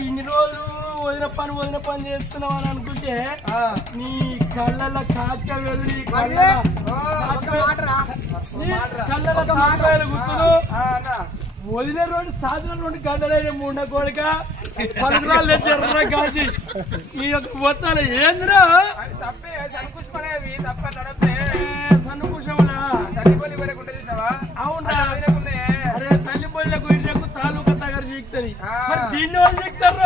ఇన్ని రోజులు వదిన పని చేస్తున్నావు అని అనుకుంటే నీ కళ్ళల్లో కాట్క వెళ్ళు వదిన రోడ్డు సాధన 2 గంటలైన ముండ కోడిక 10 రాళ్ళు ఎర్ర కాచి ఈ యొక్క మొత్తాలు ఏంద్రా సన్నుకుషములా అవునా అరే తల్లి బొల్లకు ఇళ్ళకు తాలూకా దగ్గర జీకుతుంది మరి దీన్ని వాళ్ళు జీకుతారు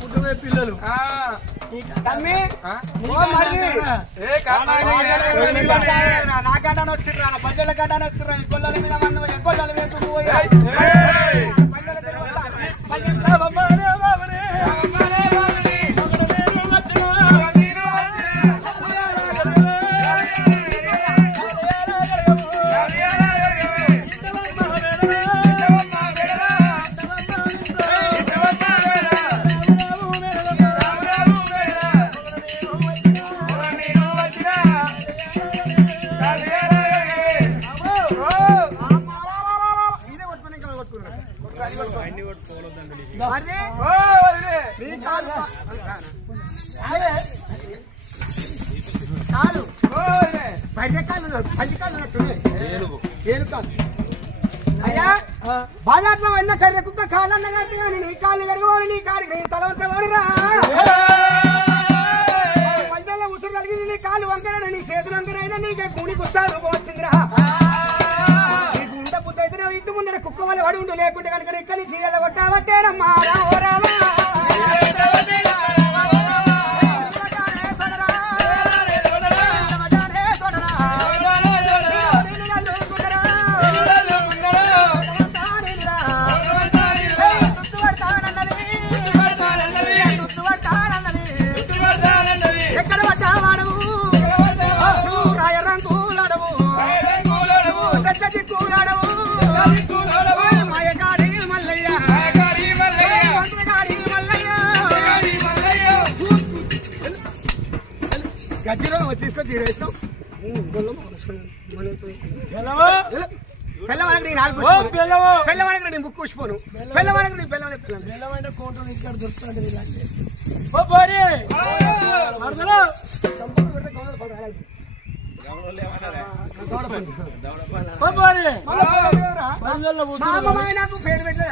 పుట్టమే పిల్లలు నాకంటే వచ్చిర్రా పల్లెల కంటే వచ్చిర్రా కొల్లల మీద కొల్లల మీద అయ్యా బాజాట్లో అన్న కర్రె కుక్క కాలన్న కట్టి కానీ నీ కాళ్ళు కడగవాలి నీ కాడికి నీ తలవంత వాడురా పల్లెల్లో ఉసురు కలిగి నీ కాళ్ళు వంకరడు నీ చేతులు వంకరైనా నీకే కూని కుస్తాలు వచ్చిందిరా నీకు ఉండ బుద్ధి అయితే ఇంటి ముందర కుక్క వల్ల పడి ఉండు లేకుంటే కనుక ఇక్కడి నుంచి చీరలు కొట్టావట్టేనమ్మా రామా గజ్జిలో తీసుకొచ్చి పిల్లవాడికి నేను పిల్లవాడికి నేను బుక్ కూసిపోను పిల్లవాడికి నేను పిల్లవాడి కోటలు ఇక్కడ దొరుకుతుంది నాకు పేరు పెట్టలేదు